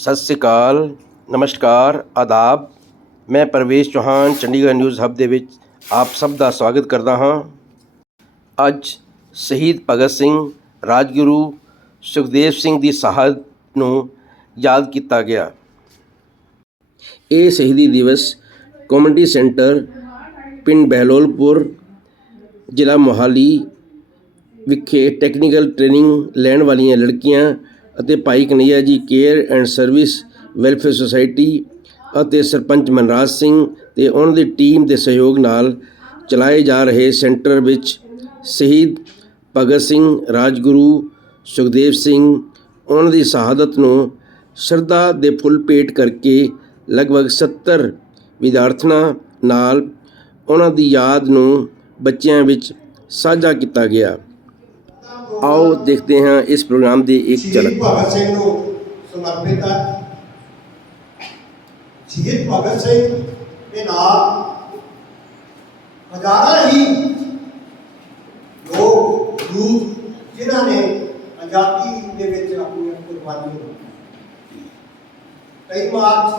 ਸਤਿ ਸ੍ਰੀ ਅਕਾਲ, ਨਮਸਕਾਰ, ਆਦਾਬ। ਮੈਂ ਪ੍ਰਵੇਸ਼ ਚੌਹਾਨ, ਚੰਡੀਗੜ੍ਹ ਨਿਊਜ਼ ਹੱਬ ਦੇ ਵਿੱਚ ਆਪ ਸਭ ਦਾ ਸਵਾਗਤ ਕਰਦਾ ਹਾਂ। ਅੱਜ ਸ਼ਹੀਦ ਭਗਤ ਸਿੰਘ, ਰਾਜਗੁਰੂ ਸੁਖਦੇਵ ਸਿੰਘ ਦੀ ਸ਼ਹਾਦਤ ਨੂੰ ਯਾਦ ਕੀਤਾ ਗਿਆ। ਇਹ ਸ਼ਹੀਦੀ ਦਿਵਸ ਕਮਿਊਨਿਟੀ ਸੈਂਟਰ ਪਿੰਡ ਬਹਿਲੋਲਪੁਰ, ਜ਼ਿਲ੍ਹਾ ਮੋਹਾਲੀ ਵਿਖੇ ਟੈਕਨੀਕਲ ਟ੍ਰੇਨਿੰਗ ਲੈਣ ਵਾਲੀਆਂ ਲੜਕੀਆਂ ਅਤੇ Bhai Kanhaiya ji care and service welfare society ਅਤੇ ਸਰਪੰਚ ਮਨਰਾਜ ਸਿੰਘ ਤੇ ਉਹਨਾਂ ਦੀ ਟੀਮ ਦੇ ਸਹਿਯੋਗ ਨਾਲ ਚਲਾਏ ਜਾ ਰਹੇ ਸੈਂਟਰ ਵਿੱਚ ਸ਼ਹੀਦ ਭਗਤ ਸਿੰਘ, ਰਾਜਗੁਰੂ ਸੁਖਦੇਵ ਸਿੰਘ, ਉਹਨਾਂ ਦੀ ਸ਼ਹਾਦਤ ਨੂੰ ਸ਼ਰਧਾ ਦੇ ਫੁੱਲ ਭੇਟ ਕਰਕੇ ਲਗਭਗ 70 ਵਿਦਿਆਰਥਣਾਂ ਨਾਲ ਉਹਨਾਂ ਦੀ ਯਾਦ ਨੂੰ ਬੱਚਿਆਂ ਵਿੱਚ ਸਾਂਝਾ ਕੀਤਾ ਗਿਆ। ਆਓ ਦੇਖਦੇ ਹਾਂ ਇਸ ਪ੍ਰੋਗਰਾਮ ਦੀ ਇੱਕ ਝਲਕ। ਭਗਤ ਸਿੰਘ ਨੂੰ ਸਮਰਪਿਤ ਹੈ। ਸ਼ਹੀਦ ਭਗਤ ਸਿੰਘ ਦੇ ਨਾਲ ਹਜ਼ਾਰਾਂ ਹੀ ਲੋਕ ਯੂਥ ਜਿਨ੍ਹਾਂ ਨੇ ਆਜ਼ਾਦੀ ਦੇ ਵਿੱਚ ਆਪਣੀਆਂ ਕੁਰਬਾਨੀਆਂ ਦਿੱਤੀਆਂ। 23 ਮਾਰਚ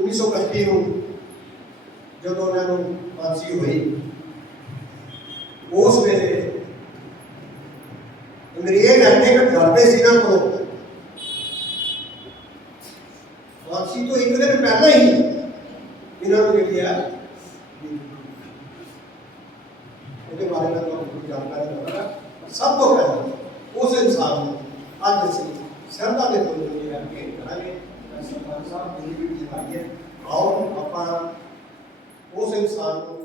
1931 ਨੂੰ ਜਦੋਂ ਉਹਨਾਂ ਨੂੰ ਫਾਂਸੀ ਹੋਈ ਉਸ ਵੇਲੇ ਅੰਗਰੇਜ਼ ਐਨੇ ਡਰਦੇ ਸੀ ਨਾ ਕੋਲ। ਵਾਪਸੀ ਤੋਂ ਇੱਕ ਦਿਨ ਪਹਿਲਾਂ ਹੀ ਇਹਨਾਂ ਨੂੰ ਜਿਹੜੀ ਆ ਉਹਦੇ ਬਾਰੇ ਮੈਂ ਤੁਹਾਨੂੰ ਜਾਣਕਾਰੀ ਦਵਾਂਗਾ ਸਭ ਤੋਂ ਪਹਿਲਾਂ ਉਸ ਇਨਸਾਨ ਨੂੰ ਅੱਜ ਅਸੀਂ ਸ਼ਰਧਾ ਦੇ ਫੁੱਲ ਜਿਹੜੇ ਆ ਭੇਟ ਕਰਾਂਗੇ ਸਰਪੰਚ ਸਾਹਿਬ ਦੀ ਵੀ ਦਿਖਾਈ ਹੈ, ਆਓ ਆਪਾਂ ਉਸ ਇਨਸਾਨ ਨੂੰ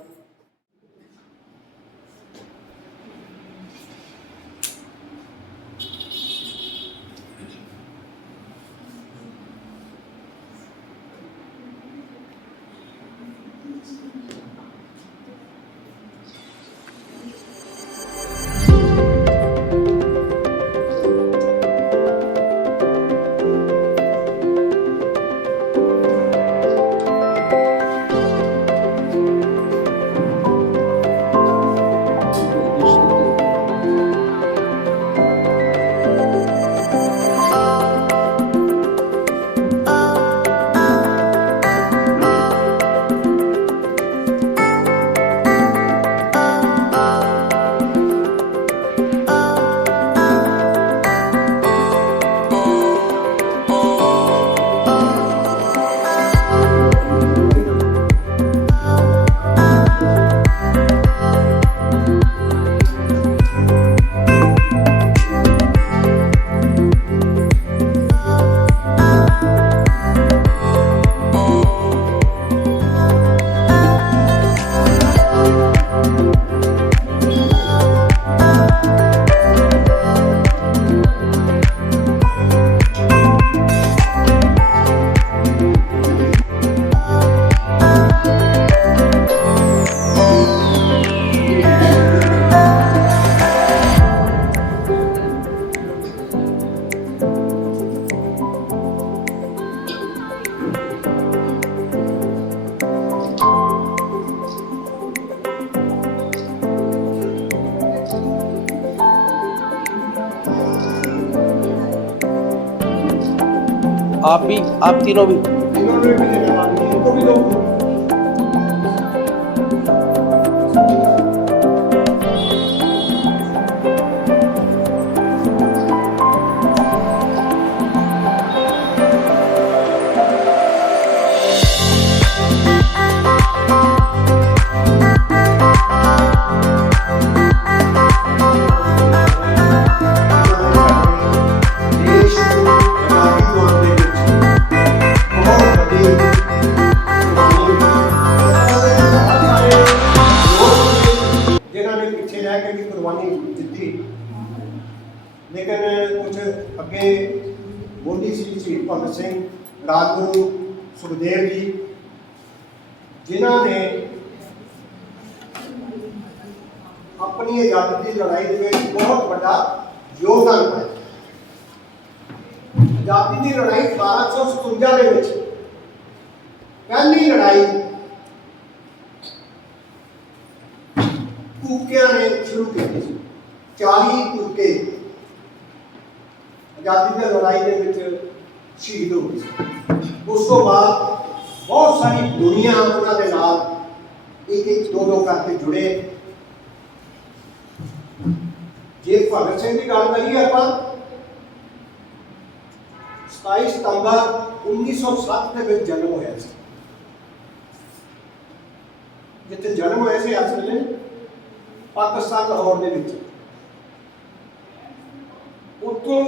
आप भी आप तीनों भी ਲੇਕਿਨ ਕੁਝ ਅੱਗੇ ਮੋਦੀ ਸੀ ਸ਼ਹੀਦ ਭਗਤ ਸਿੰਘ, ਰਾਜਗੁਰੂ ਸੁਖਦੇਵ ਜੀ, ਜਿਨ੍ਹਾਂ ਨੇ ਆਪਣੀ ਆਜ਼ਾਦੀ ਦੀ ਲੜਾਈ ਦੇ ਵਿੱਚ ਬਹੁਤ ਵੱਡਾ ਯੋਗਦਾਨ ਪਾਇਆ। ਆਜ਼ਾਦੀ ਦੀ ਲੜਾਈ 1257 ਦੇ ਵਿੱਚ ਪਹਿਲੀ ਲੜਾਈ ਕੂਕਿਆਂ ਨੇ ਸ਼ੁਰੂ ਕੀਤੀ ਸੀ। 40 ਕੂਕੇ ਆਜ਼ਾਦੀ ਦੀ ਲੜਾਈ ਦੇ ਵਿੱਚ ਸ਼ਹੀਦ ਹੋ ਗਏ। ਸੀ। ਉਸ ਤੋਂ ਬਾਅਦ ਬਹੁਤ ਸਾਰੀ ਦੁਨੀਆ ਉਹਨਾਂ ਦੇ ਨਾਲ ਇੱਕ ਇੱਕ ਦੋ ਦੋ ਕਰਕੇ ਜੁੜੇ। ਜੇ ਭਗਤ ਸਿੰਘ ਦੀ ਗੱਲ ਕਰੀਏ ਆਪਾਂ 27 ਸਤੰਬਰ 1907 ਦੇ ਵਿੱਚ ਜਨਮ ਹੋਇਆ ਸੀ। ਜਿੱਥੇ ਜਨਮ ਹੋਇਆ ਸੀ, ਇਸ ਵੇਲੇ ਪਾਕਿਸਤਾਨ ਲਾਹੌਰ ਦੇ ਵਿੱਚ। ਉੱਥੋਂ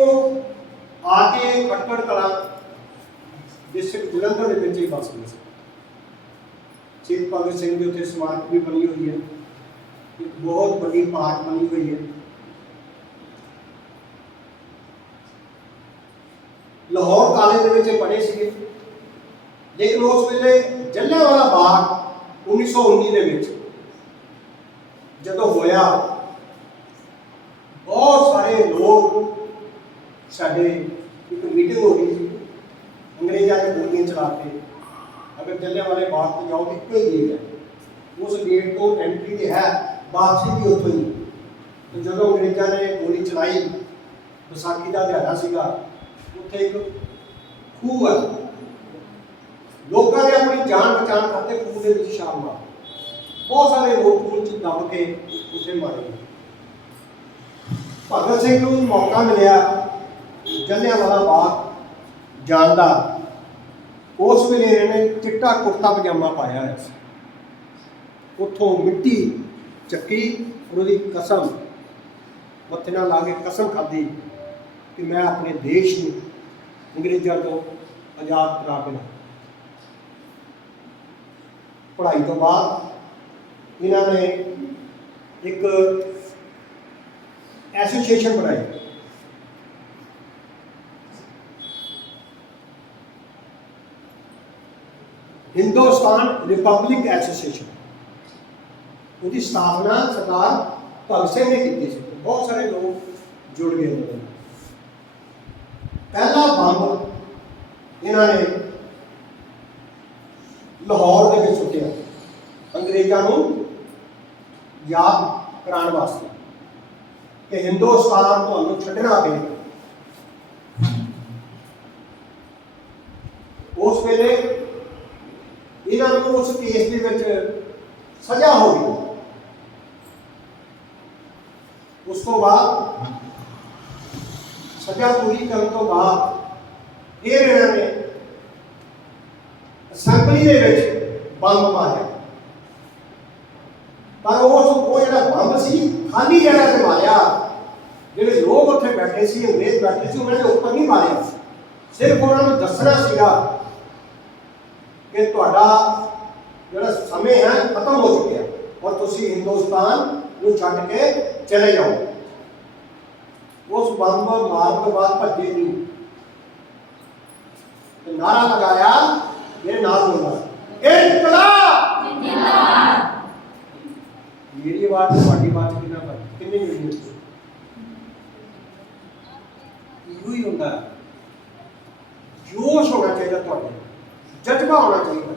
ਆ ਕੇ ਕੱਟੜ ਕਲਾ ਡਿਸਟ੍ਰਿਕਟ ਜਲੰਧਰ ਦੇ ਵਿੱਚ ਹੀ ਬਸ ਗਏ ਸੀ ਸ਼ਹੀਦ ਭਗਤ ਸਿੰਘ ਦੀ ਉੱਥੇ ਸਮਾਰਕ ਵੀ ਬਣੀ ਹੋਈ ਹੈ ਇੱਕ ਬਹੁਤ ਵੱਡੀ ਪਾਰਕ ਬਣੀ ਹੋਈ ਹੈ ਲਾਹੌਰ ਕਾਲਜ ਦੇ ਵਿੱਚ ਇਹ ਪੜ੍ਹੇ ਸੀਗੇ ਲੇਕਿਨ ਉਸ ਵੇਲੇ ਜਲਿਆਂਵਾਲਾ ਬਾਗ 1919 ਦੇ ਵਿੱਚ ਜਦੋਂ ਹੋਇਆ ਬਹੁਤ ਸਾਰੇ ਲੋਕ ਸਾਡੇ ਇੱਕ ਮੀਟਿੰਗ ਹੋ ਗਈ ਸੀ। ਅੰਗਰੇਜ਼ਾਂ ਨੇ ਗੋਲੀਆਂ ਚਲਾ ਕੇ ਅਗਰ ਜਲਿਆਂਵਾਲੇ ਬਾਗ ਤੇ ਜਾਓ ਤਾਂ ਇੱਕੋ ਹੀ ਗੇਟ ਹੈ। ਉਸ ਗੇਟ ਤੋਂ ਐਂਟਰੀ ਤੇ ਹੈ ਵਾਪਸੀ ਵੀ ਉੱਥੋਂ ਹੀ। ਤੇ ਜਦੋਂ ਅੰਗਰੇਜ਼ਾਂ ਨੇ ਗੋਲੀ ਚਲਾਈ, ਵਿਸਾਖੀ ਦਾ ਦਿਹਾੜਾ ਸੀਗਾ, ਉੱਥੇ ਇੱਕ ਖੂਹ ਹੈ। ਲੋਕਾਂ ਨੇ ਆਪਣੀ ਜਾਨ ਬਚਾਉਣ ਖਾਤਰ ਖੂਹ ਦੇ ਵਿੱਚ ਸ਼ਾਮ ਮਾਰੀ। ਬਹੁਤ ਸਾਰੇ ਲੋਕ ਖੂਹ 'ਚ ਦਬ ਕੇ ਉੱਥੇ ਮਾਰੇ ਭਗਤ ਸਿੰਘ ਨੂੰ ਮੌਕਾ ਮਿਲਿਆ। ਜਲਿਆਂਵਾਲਾ ਬਾਗ ਜਾਂਦਾ ਉਸ ਵੇਲੇ ਇਹਨੇ ਚਿੱਟਾ ਕੁਰਤਾ ਪਜਾਮਾ ਪਾਇਆ ਹੋਇਆ ਸੀ। ਉੱਥੋਂ ਮਿੱਟੀ ਚੱਕੀ ਔਰ ਉਹਦੀ ਕਸਮ, ਮੱਥੇ ਨਾਲ ਲਾ ਕੇ ਕਸਮ ਖਾਧੀ ਕਿ ਮੈਂ ਆਪਣੇ ਦੇਸ਼ ਨੂੰ ਅੰਗਰੇਜ਼ਾਂ ਤੋਂ ਆਜ਼ਾਦ ਕਰਾ ਕੇ ਪੜ੍ਹਾਈ ਤੋਂ ਬਾਅਦ ਇਹਨਾਂ ਨੇ ਇੱਕ ਐਸੋਸੀਏਸ਼ਨ ਬਣਾਈ। ਹਿੰਦੁਸਤਾਨ ਰਿਪਬਲਿਕ ਐਸੋਸੀਏਸ਼ਨ ਉਹਦੀ ਸਥਾਪਨਾ ਸਰਦਾਰ ਭਗਤ ਸਿੰਘ ਨੇ ਕੀਤੀ ਸੀ ਬਹੁਤ ਸਾਰੇ ਲੋਕ ਜੁੜ ਗਏ ਉਹਦੇ ਨਾਲ ਪਹਿਲਾ ਬੰਬ ਇਹਨਾਂ ਨੇ ਲਾਹੌਰ ਦੇ ਵਿੱਚ ਸੁੱਟਿਆ ਅੰਗਰੇਜ਼ਾਂ ਨੂੰ ਯਾਦ ਕਰਾਉਣ ਵਾਸਤੇ ਕਿ ਹਿੰਦੁਸਤਾਨ ਤੁਹਾਨੂੰ ਛੱਡਣਾ ਪਏਗਾ ਉਸ ਵੇਲੇ ਇਹਨਾਂ ਨੂੰ ਉਸ ਕੇਸ ਦੇ ਵਿੱਚ ਸਜ਼ਾ ਹੋ ਗਈ। ਉਸ ਤੋਂ ਬਾਅਦ ਸਜ਼ਾ ਪੂਰੀ ਕਰਨ ਤੋਂ ਬਾਅਦ ਫਿਰ ਇਹਨਾਂ ਨੇ ਅਸੈਂਬਲੀ ਦੇ ਵਿੱਚ ਬੰਬ ਮਾਰਿਆ। ਪਰ ਉਸ ਉਹ ਜਿਹੜਾ ਬੰਬ ਸੀ, ਖਾਲੀ ਜਗ੍ਹਾ ਤੇ ਮਾਰਿਆ। ਜਿਹੜੇ ਲੋਕ ਉੱਥੇ ਬੈਠੇ ਸੀ, ਅੰਗਰੇਜ਼ ਬੈਠੇ ਸੀ, ਉਹਨਾਂ ਨੇ ਉੱਪਰ ਨਹੀਂ ਮਾਰਿਆ। ਸਿਰਫ ਉਹਨਾਂ ਨੂੰ ਦੱਸਣਾ ਸੀਗਾ ਕਿ ਤੁਹਾਡਾ ਜਿਹੜਾ ਸਮੇਂ ਹੈ ਖਤਮ ਹੋ ਚੁੱਕਿਆ ਔਰ ਤੁਸੀਂ ਹਿੰਦੁਸਤਾਨ ਨੂੰ ਛੱਡ ਕੇ ਚਲੇ ਜਾਓ। ਉਸ ਬੰਬ ਮਾਰਨ ਤੋਂ ਬਾਅਦ ਭੱਜੇ ਨਹੀਂ ਤੇ ਨਾਰਾ ਲਗਾਇਆ ਮੇਰੇ ਨਾਲ ਬੋਲਦਾ ਇਨਕਲਾਬ! ਮੇਰੀ ਆਵਾਜ਼ ਤੁਹਾਡੀ ਆਵਾਜ਼ ਕਿੰਨਾ ਫ਼ਰਕ ਕਿੰਨੀ ਮਿਲੀ ਹੈ? ਇਹੋ ਹੀ ਹੁੰਦਾ। ਜੋਸ਼ ਹੋਣਾ ਚਾਹੀਦਾ ਤੁਹਾਡੇ। ਜਜ਼ਬਾ ਹੋਣਾ ਚਾਹੀਦਾ।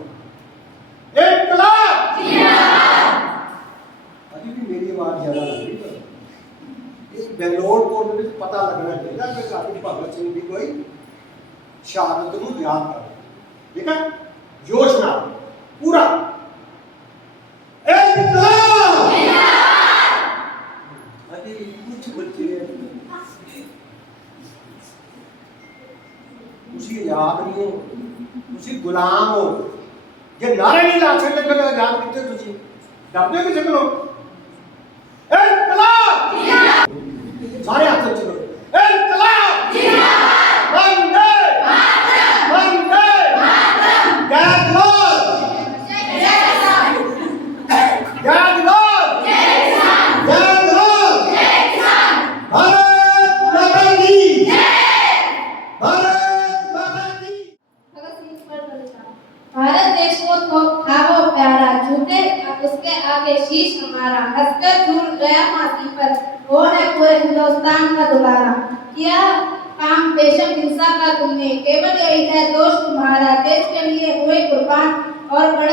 ਇਨਕਲਾਬ! ਅਜੀ ਵੀ ਮੇਰੀ ਆਵਾਜ਼ ਜ਼ਿਆਦਾ ਲੱਗ ਰਹੀ ਹੈ ਇਹ ਬੈਂਗਲੋਰ ਦੇ ਵਿੱਚ ਪਤਾ ਲੱਗਣਾ ਚਾਹੀਦਾ ਕਿ ਕਾਫੀ ਭਗਤ ਸਿੰਘ ਦੀ ਕੋਈ ਸ਼ਹਾਦਤ ਨੂੰ ਯਾਦ ਕਰ ਠੀਕ ਹੈ? ਨਾਲ ਪੂਰਾ ਇਨਕਲਾਬ ਅਜੀ ਕੁਝ ਬੱਚੇ ਤੁਸੀਂ ਆਜ਼ਾਦ ਨਹੀਂ ਹੋ ਤੁਸੀਂ ਗੁਲਾਮ ਹੋ ਜੇ ਨਾਰੇ ਨਹੀਂ ਲਾ ਸਕਦੇ, ਫਿਰ ਆਜ਼ਾਦ ਕਿੱਥੇ ਤੁਸੀਂ। ਡਰਦੇ ਕਿਸੇ ਕੋਲੋਂ? उसके आगे शीश हमारा, हंसकर झूल गया माटी पर। वो है पूरे हिंदुस्तान का दुलारा? किया काम बेशक हिंसा का तुमने? केवल यही है दोष तुम्हारा। देश के लिए हुए कुर्बान और बढ़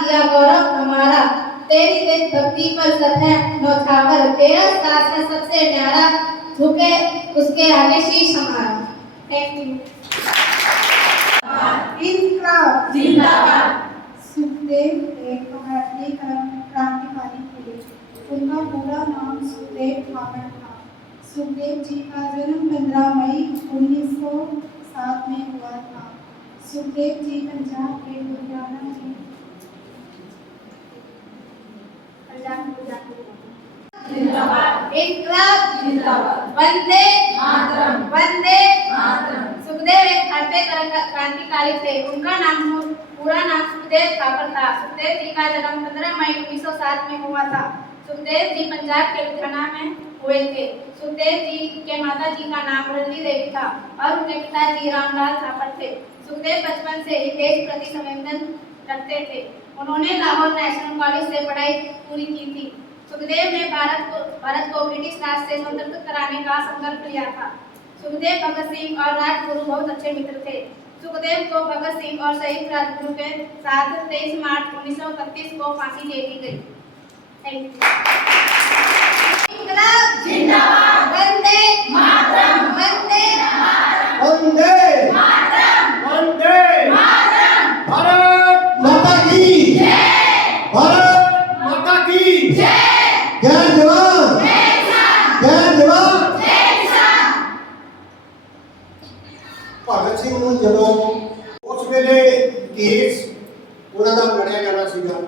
दिया गौरव हमारा। तेरी देशभक्ति पर सत है नौछावर। तेरा साथ है सबसे न्यारा। झुके उसके आगे शीश हमारा। थैंक यू जिंदाबाद। सुखदेव एक भारतीय क्रांतिकारी थे। उनका पूरा नाम सुखदेव थापड़ था। सुखदेव जी का जन्म 15 मई 1907 में हुआ था। सुखदेव जी पंजाब के लुधियाना में जिंदाबाद। इनकलाब जिंदाबाद। वंदे मातरम। वंदे मातरम। सुखदेव एक भारतीय क्रांतिकारी थे। उनका नाम पूरा नाम सुखदेव थापर था सुखदेव जी का जन्म 15 मई 1907 में हुआ था सुखदेव जी पंजाब के लुधियाना में हुए थे सुखदेव जी के माता जी का नाम रंजी देवी था और उनके पिताजी रामलाल थापर थे सुखदेव बचपन से ही देश प्रति संवेदन रखते थे उन्होंने लाहौर नेशनल कॉलेज से पढ़ाई पूरी की थी सुखदेव ने भारत को भारत को ब्रिटिश राज से स्वतंत्र कराने का संकल्प लिया था सुखदेव भगत सिंह और राजगुरु बहुत अच्छे मित्र थे सुखदेव को भगत सिंह और शहीद राजगुरु के साथ 23 मार्च 1931 को फांसी दे दी गई। थैंक यू ਜਦੋਂ ਉਸ ਵੇਲੇ ਕੇਸ ਉਹਨਾਂ ਦਾ ਲੜਿਆ ਜਾਣਾ ਸੀਗਾ,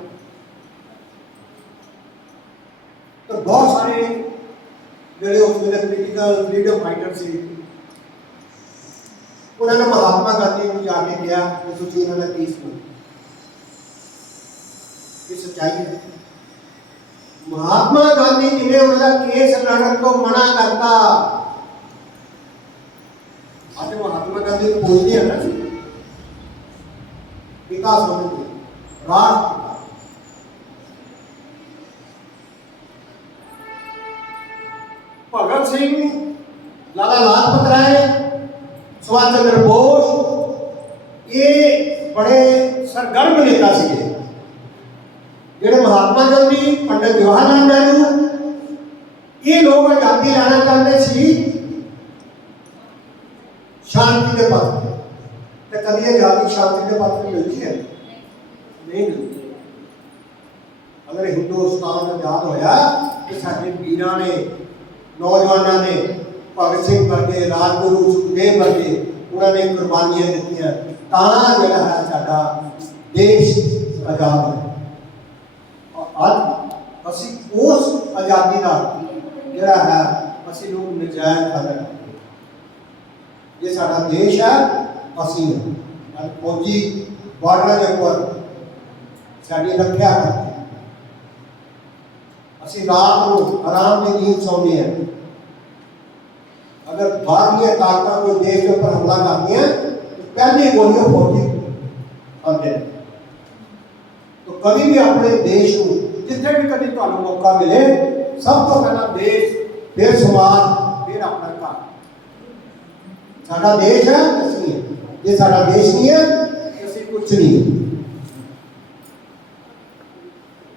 ਤਾਂ ਬਹੁਤ ਸਾਰੇ ਜਿਹੜੇ ਉਸ ਵੇਲੇ ਪੋਲੀਟੀਕਲ ਫਰੀडम ਫਾਈਟਰ ਸੀ, ਉਹਨਾਂ ਨੇ ਮਹਾਤਮਾ ਗਾਂਧੀ ਨੂੰ ਜਾ ਕੇ ਕਿਹਾ ਕਿ ਤੁਸੀਂ ਇਹਨਾਂ ਦਾ ਕੇਸ ਲਓ ਇਹ ਸੱਚਾਈ ਹੈ। ਮਹਾਤਮਾ ਗਾਂਧੀ ਜੀ ਨੇ ਉਹਨਾਂ ਦਾ ਕੇਸ ਲੜਨ ਤੋਂ ਮਨਾ ਕਰਤਾ ਅੱਜ ਮਹਾਤਮਾ ਗਾਂਧੀ ਨੂੰ ਪੁੱਛਦੇ ਆ ਨਾ ਵਿਕਾਸ ਹੋਣੇ ਦੇ। ਰਾਜ ਪਿਤਾ। ਭਗਤ ਸਿੰਘ, ਲਾਲਾ ਲਾਜਪਤ ਰਾਏ ਸੁਭਾਸ਼ ਚੰਦਰ ਬੋਸ ਇਹ ਬੜੇ ਸਰਗਰਮ ਨੇਤਾ ਸੀਗੇ। ਜਿਹੜੇ ਮਹਾਤਮਾ ਗਾਂਧੀ, ਪੰਡਿਤ ਜਵਾਹਰ ਲਾਲ ਨਹਿਰੂ, ਇਹ ਲੋਕ ਆਜ਼ਾਦੀ ਲੈਣਾ ਚਾਹੁੰਦੇ ਸੀ। ਸ਼ਾਂਤੀ ਦੇ ਪੱਥ ਤੇ। ਕਦੀ ਆਜ਼ਾਦੀ ਸ਼ਾਂਤੀ ਦੇ ਪੱਥ ਤੇ ਮਿਲਦੀ ਹੈ? ਨਹੀਂ ਮਿਲਦੀ ਅਗਰ ਹਿੰਦੁਸਤਾਨ ਆਜ਼ਾਦ ਹੋਇਆ ਤੇ ਸਾਡੇ ਵੀਰਾਂ ਨੇ, ਨੌਜਵਾਨਾਂ ਨੇ ਭਗਤ ਸਿੰਘ ਵਰਗੇ, ਰਾਜਗੁਰੂ ਸੁਖਦੇਵ ਵਰਗੇ ਉਹਨਾਂ ਨੇ ਕੁਰਬਾਨੀਆਂ ਦਿੱਤੀਆਂ ਤਾਂ ਜਿਹੜਾ ਹੈ ਸਾਡਾ ਦੇਸ਼ ਆਜ਼ਾਦ ਹੈ ਅੱਜ ਅਸੀਂ ਉਸ ਆਜ਼ਾਦੀ ਦਾ ਜਿਹੜਾ ਹੈ ਅਸੀਂ ਲੋਕ ਨਜਾਇਜ਼ ਫਾਇਦਾ ਕਰਦੇ ਇਹ ਸਾਡਾ ਦੇਸ਼ ਹੈ ਅਸੀਂ ਹਾਂ। ਅੱਜ ਫੌਜੀ ਬਾਰਡਰਾਂ ਦੇ ਉੱਪਰ ਸਾਡੀ ਰੱਖਿਆ ਕਰਦੇ ਹਨ। ਅਸੀਂ ਰਾਤ ਨੂੰ ਆਰਾਮ ਦੀ ਨੀਂਦ ਸੌਂਦੇ ਹਾਂ ਅਗਰ ਬਾਹਰਲੀਆਂ ਤਾਕਤਾਂ ਕੋਈ ਦੇਸ਼ ਦੇ ਉੱਪਰ ਹਮਲਾ ਕਰਦੀਆਂ ਤਾਂ ਪਹਿਲੀ ਗੋਲੀ ਉਹ ਫੌਜੀ ਆਉਂਦੇ ਨੇ ਤਾਂ ਕਦੀ ਵੀ ਆਪਣੇ ਦੇਸ਼ ਨੂੰ ਜਿੱਥੇ ਵੀ ਕਦੀ ਤੁਹਾਨੂੰ ਮੌਕਾ ਮਿਲੇ ਸਭ ਤੋਂ ਪਹਿਲਾਂ ਦੇਸ਼ ਫਿਰ ਸਮਾਜ ਫਿਰ ਆਪਣਾ ਘਰ ਸਾਡਾ ਦੇਸ਼ ਹੈ, ਅਸੀਂ ਹਾਂ। ਜੇ ਸਾਡਾ ਦੇਸ਼ ਨਹੀਂ ਹੈ ਤਾਂ ਅਸੀਂ ਕੁਝ ਨਹੀਂ।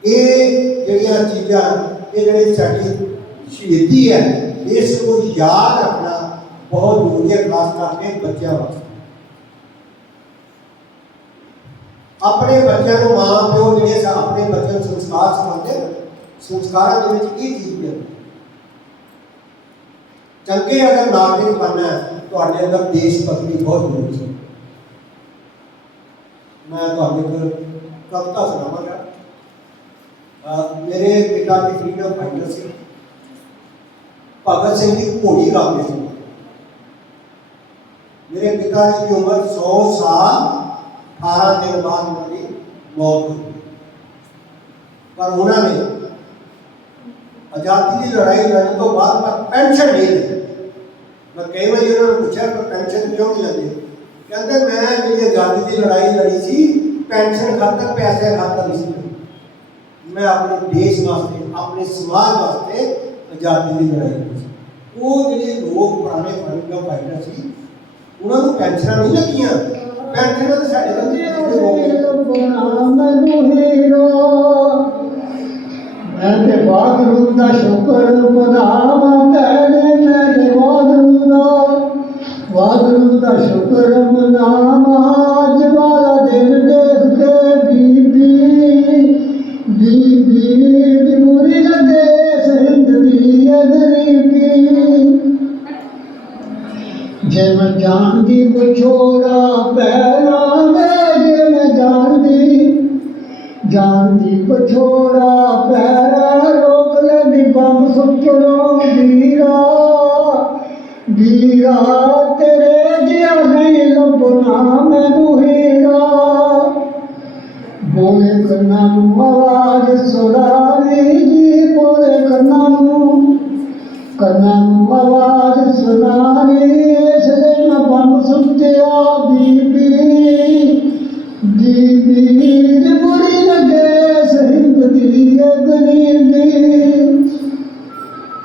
ਇਹ ਜਿਹੜੀਆਂ ਚੀਜ਼ਾਂ, ਇਹ ਜਿਹੜੀ ਸਾਡੀ ਸ਼ਹੀਦੀ ਹੈ, ਇਸ ਨੂੰ ਯਾਦ ਰੱਖਣਾ ਬਹੁਤ ਜ਼ਰੂਰੀ ਹੈ, ਖਾਸ ਕਰਕੇ ਬੱਚਿਆਂ ਵਾਸਤੇ। ਆਪਣੇ ਬੱਚਿਆਂ ਨੂੰ ਮਾਂ ਪਿਓ ਜਿਹੜੇ ਆਪਣੇ ਬੱਚਿਆਂ ਨੂੰ ਸੰਸਕਾਰ ਸਿਖਾਉਂਦੇ ਨੇ ਸੰਸਕਾਰਾਂ ਦੇ ਵਿੱਚ ਕੀ ਚੀਜ਼ ਹੈ। ਚੰਗੇ ਅਗਰ ਨਾਗਰਿਕ ਬਣਨਾ, ਤੁਹਾਡੇ ਅੰਦਰ ਦੇਸ਼ ਭਗਤੀ ਬਹੁਤ ਜ਼ਰੂਰੀ ਹੈ। ਮੈਂ ਤੁਹਾਨੂੰ ਇੱਕ ਕਵਿਤਾ ਸੁਣਾਵਾਂਗਾ। ਮੇਰੇ ਪਿਤਾ ਦੀ ਫਰੀडम ਫਾਈਟਰ ਸੀ। ਭਗਤ ਸਿੰਘ ਦੀ ਘੋੜੀ ਗਾਉਂਦੇ ਸੀ। ਮੇਰੇ ਪਿਤਾ ਜੀ ਦੀ ਉਮਰ 100 ਸਾਲ 18 ਦਿਨ ਬਾਅਦ ਉਹਨਾਂ ਦੀ ਮੌਤ ਹੋਈ। ਪਰ ਉਹਨਾਂ ਨੇ ਆਜ਼ਾਦੀ ਦੀ ਲੜਾਈ ਲੜਨ ਤੋਂ ਬਾਅਦ ਤੱਕ ਪੈਨਸ਼ਨ ਨਹੀਂ ਲਈ ਮੈਂ ਕਈ ਵਾਰੀ ਉਹਨਾਂ ਨੂੰ ਪੁੱਛਿਆ ਕਿ ਪੈਨਸ਼ਨ ਕਿਉਂ ਨਹੀਂ ਲੈਂਦੇ ਕਹਿੰਦੇ ਮੈਂ ਜਿਹੜੀ ਆਜ਼ਾਦੀ ਦੀ ਲੜਾਈ ਲੜੀ ਸੀ ਪੈਨਸ਼ਨ ਖਾਤਰ ਪੈਸੇ ਖਾਤਰ ਨਹੀਂ ਸੀ ਲੜੀ। ਮੈਂ ਆਪਣੇ ਦੇਸ਼ ਵਾਸਤੇ ਆਪਣੇ ਸਮਾਜ ਵਾਸਤੇ ਆਜ਼ਾਦੀ ਦੀ ਲੜਾਈ ਲੜੀ ਸੀ ਉਹ ਜਿਹੜੇ ਲੋਕ ਪੁਰਾਣੇ ਫਰੀडम ਫਾਈਟਰ ਸੀ ਉਹਨਾਂ ਨੂੰ ਪੈਨਸ਼ਨਾਂ ਨਹੀਂ ಶುಕ್ರಮುನ ਬੋਲੇ ਕੰਨਾਂ ਨੂੰ ਆਵਾਜ਼ ਸੁਣਾਵੀ ਜੀ ਬੋਲੇ ਕੰਨਾਂ ਨੂੰ। ਕੰਨਾਂ ਨੂੰ ਆਵਾਜ਼ ਸੁਣਾਵੀ, ਇਸ ਲਈ ਮੈਂ ਬੰਬ ਬੀਬੀ। ਬੀਬੀ ਦੀ ਬੁਰੀ ਲੱਗੇ ਸਹਿਬ ਦੀ ਗਰੀਬੀ।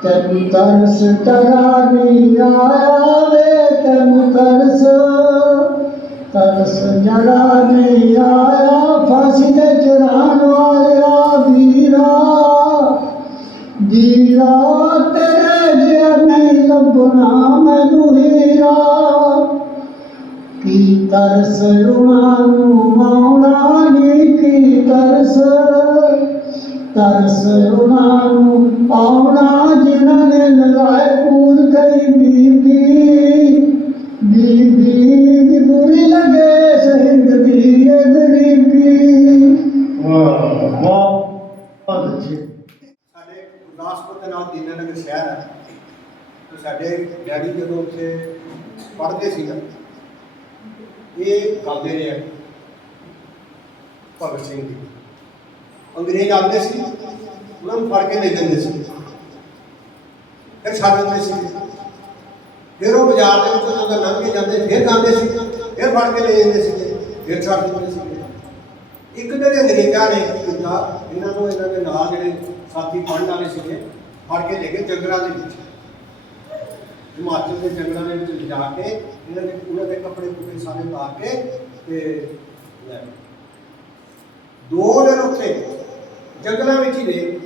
ਤੈਨੂੰ ਤਰਸ ਤਰਾ ਨਹੀਂ ਆਇਆ ਵੇ, ਤੈਨੂੰ ਤਰਸ ਤਰਸ ਜਰਾ ਨਹੀਂ ਆਇਆ, ਫਾਂਸੀ ਤੇ ਚੜਾਉਣ ਵਾਲਿਆ ਵੀਰਾ। ਵੀਰਾ, ਤੇਰੇ ਜਿਹਾ ਨਹੀਂ ਲੱਭਣਾ ਮੈਨੂੰ ਹੀਰਾ। ਕੀ ਤਰਸ ਉਹਨਾਂ ਨੂੰ ਮਾਉਣਾ ਨੀ, ਕੀ ਤਰਸ? ਤਰਸ ਰੁਣਾ ਸੀ। ਇੱਕ ਜਿਹੜੇ ਅੰਗਰੇਜ਼ਾਂ ਨੇ ਕੀ ਕੀਤਾ, ਇਹਨਾਂ ਨੂੰ ਇਹਨਾਂ ਦੇ ਨਾਲ ਜਿਹੜੇ ਸਾਥੀ ਪੜ੍ਹਨ ਵਾਲੇ ਸੀਗੇ, ਫੜ ਕੇ ਲੈ ਗਏ ਜੰਗਲਾਂ ਦੇ ਵਿੱਚ। ਹਿਮਾਚਲ ਦੇ ਜੰਗਲਾਂ ਦੇ ਵਿੱਚ ਲਿਜਾ ਕੇ, ਇਹਨਾਂ ਦੇ ਉਹਨਾਂ ਦੇ ਕੱਪੜੇ ਕੁਪੜੇ ਸਾਰੇ ਪਾ ਕੇ ਤੇ ਲੈ ਦੋ ਦਿਨ ਉੱਥੇ ਜੰਗਲਾਂ ਵਿੱਚ ਹੀ ਰਹੇ।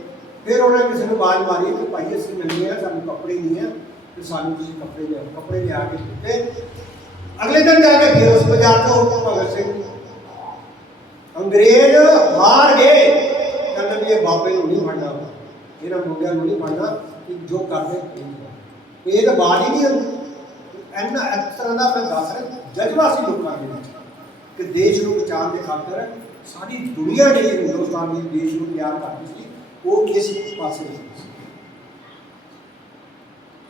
ਫਿਰ ਉਹਨਾਂ ਕਿਸੇ ਨੂੰ ਆਵਾਜ਼ ਮਾਰੀ ਕਿ ਭਾਈ ਅਸੀਂ ਨੰਗੇ ਆ, ਸਾਨੂੰ ਕੱਪੜੇ ਨਹੀਂ ਆ, ਤੇ ਸਾਨੂੰ ਤੁਸੀਂ ਕੱਪੜੇ ਲਿਆ ਕੱਪੜੇ ਲਿਆ ਕੇ ਦਿੱਤੇ। ਅਗਲੇ ਦਿਨ ਜਾ ਕੇ ਫਿਰ ਉਸ ਬਾਜ਼ਾਰ ਤੋਂ ਭਗਤ ਸਿੰਘ ਅੰਗਰੇਜ਼ ਹਾਰ ਗਏ। ਕਹਿੰਦੇ ਵੀ ਇਹ ਬਾਬੇ ਨੂੰ ਨਹੀਂ ਫੜਨਾ। ਇਹਨਾਂ ਮੁੰਡਿਆਂ ਨੂੰ ਨਹੀਂ ਫੜਨਾ ਕਿ ਜੋ ਕਰਦੇ ਇਹ ਤਾਂ ਬਾਤ ਹੀ ਨਹੀਂ ਹੁੰਦੀ ਇੰਨਾ ਇਸ ਤਰ੍ਹਾਂ ਦਾ ਮੈਂ ਦੱਸ ਰਿਹਾ। ਜਜ਼ਬਾ ਸੀ ਲੋਕਾਂ ਦੇ ਵਿੱਚ ਕਿ ਦੇਸ਼ ਨੂੰ ਬਚਾਉਣ ਦੇ ਖਾਤਰ ਸਾਰੀ ਦੁਨੀਆ ਜਿਹੜੀ ਹਿੰਦੁਸਤਾਨ ਦੀ ਦੇਸ਼ ਨੂੰ ਪਿਆਰ ਕਰਦੀ ਸੀ, ਉਹ ਇਸ ਪਾਸੇ ਸੀ?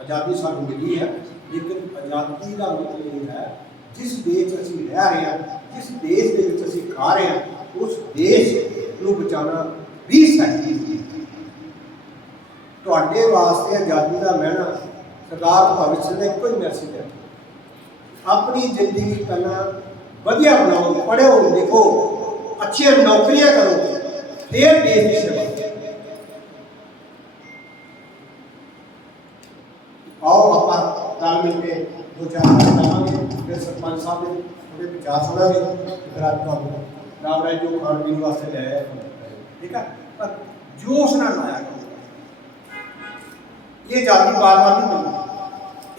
ਆਜ਼ਾਦੀ ਸਾਨੂੰ ਮਿਲੀ ਹੈ, ਲੇਕਿਨ ਆਜ਼ਾਦੀ ਦਾ ਮਤਲਬ ਇਹ ਹੈ, ਜਿਸ ਦੇਸ਼ ਅਸੀਂ ਰਹਿ ਰਹੇ ਹਾਂ, ਜਿਸ ਦੇਸ਼ ਦੇ ਵਿੱਚ ਅਸੀਂ ਖਾ ਰਹੇ ਹਾਂ ਦੇਸ਼ ਨੂੰ ਬਚਾਉਣਾ ਵੀ ਸਾਡੀ ਤੁਹਾਡੇ ਵਾਸਤੇ ਆਜ਼ਾਦੀ ਦਾ ਮਹਿਣਾ ਸਰਦਾਰ ਭਗਤ ਸਿੰਘ ਦਾ ਇੱਕੋ ਹੀ ਮੈਸੇਜ ਹੈ ਆਪਣੀ ਜ਼ਿੰਦਗੀ ਪਹਿਲਾਂ ਵਧੀਆ ਬਣਾਓ, ਪੜ੍ਹੋ, ਲਿਖੋ, ਅੱਛੀਆਂ ਨੌਕਰੀਆਂ ਕਰੋ, ਫਿਰ ਦੇਸ਼ ਦੀ ਸੇਵਾ ਆਓ ਆਪਾਂ ਨਾਲ ਮਿਲ ਕੇ ਦੋ ਚਾਰ ਕਰਾਂਗੇ, ਫਿਰ ਸਰਪੰਚ ਸਾਹਿਬ ਦੇ ਥੋੜੇ ਵਿਚਾਰ ਸੁਣਾਂਗੇ, ਫਿਰ ਅੱਜ ਤੁਹਾਨੂੰ ਰਾਮ ਰਾਜ ਜੋ ਖਾਣ ਪੀਣ ਵਾਸਤੇ ਲੈ ਆਏ ਆਪਾਂ। ਠੀਕ ਹੈ ਪਰ ਜੋਸ਼ ਨਾਲ ਲਾਇਆ ਕਰੋ ਇਹ ਜਾਤੀ ਬਾਰ-ਬਾਰ ਨਹੀਂ ਮਿਲਦੀ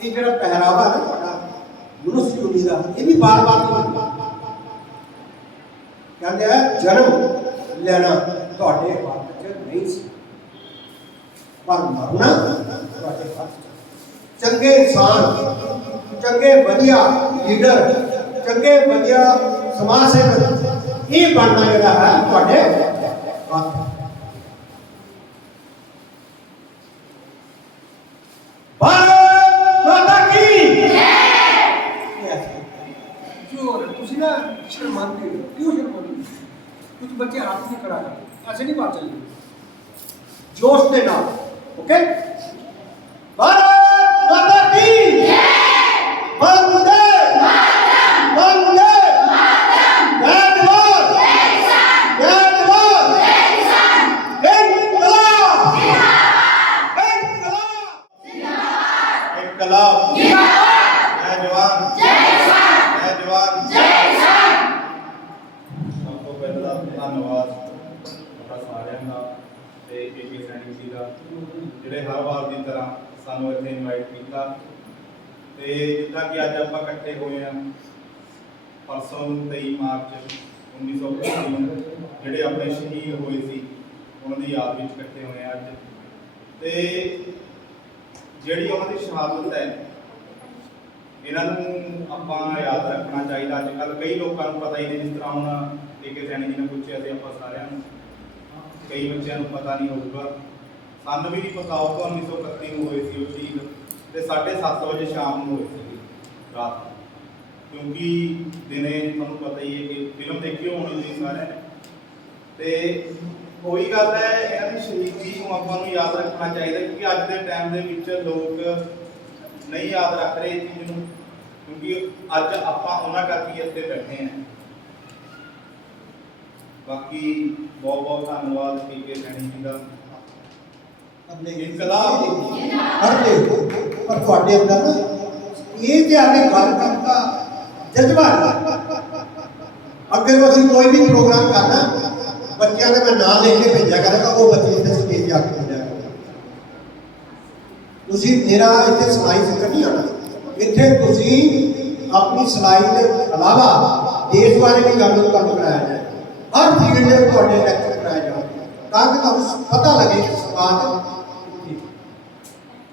ਇਹ ਜਿਹੜਾ ਪਹਿਰਾਵਾ ਹੈ ਨਾ ਤੁਹਾਡਾ ਮਨੁੱਖ ਜੁਨੀ ਦਾ ਇਹ ਵੀ ਬਾਰ-ਬਾਰ ਨਹੀਂ ਮਿਲਦਾ ਕਹਿੰਦੇ ਆ ਜਨਮ ਲੈਣਾ ਤੁਹਾਡੇ ਹੱਥ 'ਚ ਨਹੀਂ ਸੀ ਪਰ ਮਰਨਾ ਤੁਹਾਡੇ ਹੱਥ 'ਚ ਚੰਗੇ ਇਨਸਾਨ ਚੰਗੇ ਵਧੀਆ ਲੀਡਰ ਚੰਗੇ ਵਧੀਆ ਸਮਾਜ ਸੇਵਕ ਇਹ ਬਣਨਾ ਜਿਹੜਾ ਹੈ ਤੁਹਾਡੇ ਹੱਥ ਭਾਰਤ ਮਾਤਾ ਕੀ ਜੈ ਜੋ ਤੁਸੀਂ ਨਾ ਸ਼ਰਮਾਂਦੇ ਹੋ ਕਿਉਂ ਸ਼ਰਮਾਂਦੇ ਹੋ ਕੁਝ ਬੱਚੇ ਹੱਥ ਨਹੀਂ ਖੜਾ ਕਰਦੇ ਐਸੇ ਨਹੀਂ ਬਾਤ ਚੱਲਦੀ ਜੋਸ਼ ਦੇ ਨਾਲ ਓਕੇ ਭਾਰਤ ਮਾਤਾ ਕੀ ਜੈ ਵੰਦੇ ਮਾਤਰਮ ਵੰਦੇ ਮਾਤਰਮ ਜੈ ਜਵਾਨ ਜੈ ਕਿਸਾਨ ਜੈ ਜਵਾਨ ਜੈ ਕਿਸਾਨ ਇਨਕਲਾਬ ਜਿੰਦਾਬਾਦ ਇਨਕਲਾਬ ਇਨਕਲਾਬ ਜੈ ਜਵਾਨ ਜੈ ਕਿਸਾਨ ਜੈ ਜਵਾਨ ਜੈ ਕਿਸਾਨ ਸਭ ਤੋਂ ਪਹਿਲਾਂ ਧੰਨਵਾਦ ਤੁਹਾਡਾ ਸਾਰਿਆਂ ਦਾ ਤੇ ਏਕੇ ਸੈਨਿਕ ਜੀ ਦਾ ਜਿਹੜੇ ਹਰ ਵਾਰ ਦੀ ਤਰ੍ਹਾਂ ਸਾਨੂੰ ਇੱਥੇ ਇਨਵਾਈਟ ਕੀਤਾ ਤੇ ਜਿੱਦਾਂ ਕਿ ਅੱਜ ਆਪਾਂ ਇਕੱਠੇ ਹੋਏ ਆ ਪਰਸੋਂ ਨੂੰ 23 ਮਾਰਚ 1925 ਨੂੰ, ਜਿਹੜੇ ਆਪਣੇ ਸ਼ਹੀਦ ਹੋਏ ਸੀ, ਉਹਨਾਂ ਦੀ ਯਾਦ ਵਿੱਚ ਇਕੱਠੇ ਹੋਏ ਆ ਅੱਜ। ਤੇ ਜਿਹੜੀ ਉਹਨਾਂ ਦੀ ਸ਼ਹਾਦਤ ਹੈ, ਇਹਨਾਂ ਨੂੰ ਆਪਾਂ ਯਾਦ ਰੱਖਣਾ ਚਾਹੀਦਾ। ਅੱਜ ਕੱਲ ਕਈ ਲੋਕਾਂ ਨੂੰ ਪਤਾ ਹੀ ਨਹੀਂ ਜਿਸ ਤਰ੍ਹਾਂ ਹੁਣ ਏਕੇ ਸੈਣੀ ਜੀ ਨੇ ਪੁੱਛਿਆ ਸੀ ਆਪਾਂ ਸਾਰਿਆਂ ਨੂੰ। ਕਈ ਬੱਚਿਆਂ ਨੂੰ ਪਤਾ ਨਹੀਂ ਹੋਊਗਾ। ਸਾਨੂੰ ਵੀ ਨਹੀਂ ਪਤਾ ਹੋਊਗਾ 1931 ਨੂੰ ਹੋਏ ਸੀ ਉਹ ਸ਼ਹੀਦ। ਤੇ 7:30 ਵਜੇ ਸ਼ਾਮ ਨੂੰ ਹੋਏ ਸੀ। ਰਾਤ ਨੂੰ। ਕਿਉਂਕਿ ਦਿਨੇ ਤੁਹਾਨੂੰ ਪਤਾ ਹੀ ਹੈ ਕਿ ਫਿਲਮ ਦੇਖੀ ਹੋਣੀ ਤੁਸੀਂ ਸਾਰਿਆਂ ਨੇ। ਤੇ ਉਹੀ ਗੱਲ ਹੈ, ਇਹਨਾਂ ਦੀ ਸ਼ਹੀਦੀ ਨੂੰ ਆਪਾਂ ਨੂੰ ਯਾਦ ਰੱਖਣਾ ਚਾਹੀਦਾ ਕਿਉਂਕਿ ਅੱਜ ਦੇ ਟਾਈਮ ਦੇ ਵਿੱਚ ਲੋਕ ਨਹੀਂ ਯਾਦ ਰੱਖ ਰਹੇ ਇਸ ਚੀਜ਼ ਨੂੰ। ਕਿਉਂਕਿ ਅੱਜ ਆਪਾਂ ਉਹਨਾਂ ਕਰਕੇ ਇੱਥੇ ਬੈਠੇ ਹਾਂ। ਬਾਕੀ ਬਹੁਤ ਬਹੁਤ ਧੰਨਵਾਦ ਪੀਕੇ ਸੈਣੀ ਜੀ ਦਾ। ਆਪਣੇ ਇਨਕਲਾਬ ਕਰਦੇ ਪਰ ਤੁਹਾਡੇ ਅੰਦਰ ਇਹ ਤੇ ਆ ਕੇ ਗੱਲ ਕਰਨ ਜਜ਼ਬਾ ਅੱਗੇ ਤੋਂ ਅਸੀਂ ਕੋਈ ਵੀ ਪ੍ਰੋਗਰਾਮ ਕਰਨਾ, ਬੱਚਿਆਂ ਦੇ ਮੈਂ ਨਾਂ ਲਿਖ ਕੇ ਭੇਜਿਆ ਕਰਾਂਗਾ, ਉਹ ਬੱਚੇ ਇੱਥੇ ਸਟੇਜ ਆ ਕੇ ਭੇਜਿਆ ਤੁਸੀਂ ਮੇਰਾ ਇੱਥੇ ਸਿਲਾਈ ਸਿੱਖਣ ਨਹੀਂ ਆਉਣਾ। ਇੱਥੇ ਤੁਸੀਂ ਆਪਣੀ ਸਿਲਾਈ ਦੇ ਇਲਾਵਾ ਦੇਸ਼ ਬਾਰੇ ਵੀ ਗੱਲ ਨੂੰ ਕੰਮ ਕਰਾਇਆ ਜਾਏ। ਹਰ ਫੀਲਡ ਦੇ ਤੁਹਾਡੇ ਲੈਕਚਰ ਕਰਾਏ ਜਾਣ। ਤਾਂ ਕਿ ਤੁਹਾਨੂੰ ਪਤਾ ਲੱਗੇ ਕਿ ਸਮਾਜ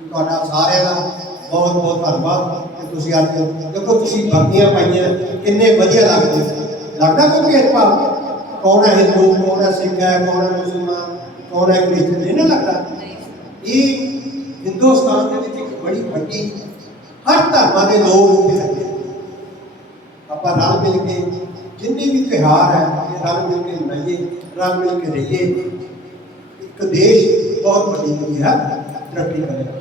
ਤੁਹਾਡਾ ਸਾਰਿਆਂ ਦਾ ਬਹੁਤ ਬਹੁਤ ਧੰਨਵਾਦ। ਕਿ ਤੁਸੀਂ ਅੱਜ ਦੇਖੋ, ਤੁਸੀਂ ਵਰਦੀਆਂ ਪਾਈਆਂ, ਕਿੰਨੇ ਵਧੀਆ ਲੱਗਦੇ ਲੱਗਦਾ ਕੋਈ ਭੇਦਭਾਵ? ਕੌਣ ਹੈ ਹਿੰਦੂ, ਕੌਣ ਹੈ ਸਿੱਖ ਹੈ, ਕੌਣ ਹੈ ਮੁਸਲਮਾਨ, ਕੌਣ ਹੈ ਕ੍ਰਿਸਚਨ ਇਹ ਨਾ ਲੱਗਦਾ। ਇਹ ਹਿੰਦੁਸਤਾਨ ਦੇ ਵਿੱਚ ਇੱਕ ਬੜੀ ਵੱਡੀ, ਹਰ ਧਰਮਾਂ ਦੇ ਲੋਕ ਇੱਥੇ ਰਹਿੰਦੇ ਨੇ। ਆਪਾਂ ਰਲ ਮਿਲ ਕੇ ਜਿੰਨੇ ਵੀ ਤਿਉਹਾਰ ਹੈ, ਇਹ ਰਲ ਮਿਲ ਕੇ ਮਨਾਈਏ, ਰਲ ਮਿਲ ਕੇ ਰਹੀਏ। ਇੱਕ ਦੇਸ਼ ਬਹੁਤ ਵੱਡੀ ਦੁਨੀਆ ਹੈ, ਤਰੱਕੀ ਕਰੇਗਾ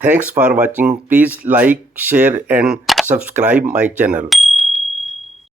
Thanks for watching. Please like, share and subscribe my channel.